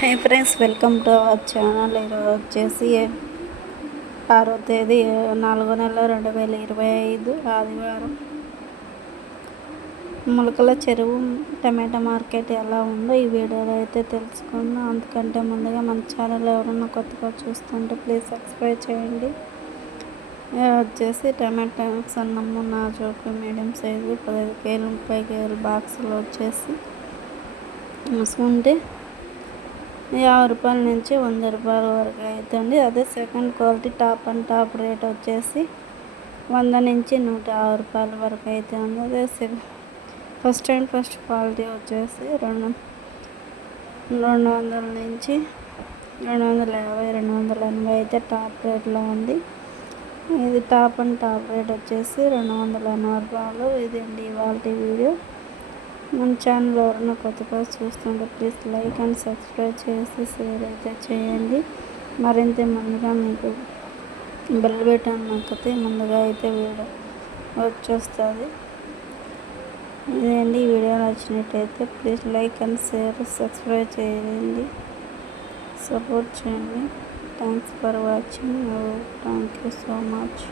Hi friends welcome to our channel ఈరోజు వచ్చేసి ఆరో తేదీ నాలుగో నెల రెండు వేల ఇరవై ఐదు ఆదివారం. ములకల చెరువు టమాటా మార్కెట్ ఎలా ఉందో ఈ వీడియోలో అయితే తెలుసుకుందాం. అందుకంటే ముందుగా మన ఛానల్ ఎవరన్నా కొత్తగా చూస్తుంటే ప్లీజ్ సబ్స్క్రైబ్ చేయండి. వచ్చేసి టమాటా సన్నము నా చోకు మీడియం సైజు పదహైదు కేలు ముప్పై కేలు బాక్సులు వచ్చేసి మూసుకుంటే యాభై రూపాయల నుంచి వంద రూపాయల వరకు అవుతుంది అదే second quality top and top rate వచ్చేసి వంద నుంచి నూట యాభై రూపాయల వరకు అవుతుంది అదే ఫస్ట్ అండ్ ఫస్ట్ క్వాలిటీ వచ్చేసి రెండు రెండు వందల నుంచి రెండు వందల యాభై రెండు వందల ఎనభై అయితే టాప్ రేట్లో ఉంది. ఇది టాప్ అండ్ టాప్ రేట్ వచ్చేసి రెండు వందల ఎనభై రూపాయలు. ఇదండి ఇవాళ వీడియో. మన ఛానల్ ఎవరైనా కొత్తగా చూస్తుంటే ప్లీజ్ లైక్ అండ్ సబ్స్క్రైబ్ చేసి షేర్ అయితే చేయండి. మరింత ముందుగా మీకు బెల్ బటన్ నొక్కితే ముందుగా అయితే వీడియో వచ్చేస్తుంది. ఇదండి ఈ వీడియో నచ్చినట్టయితే please like and share subscribe చేయండి. సపోర్ట్ చేయండి. Thanks for watching thank you so much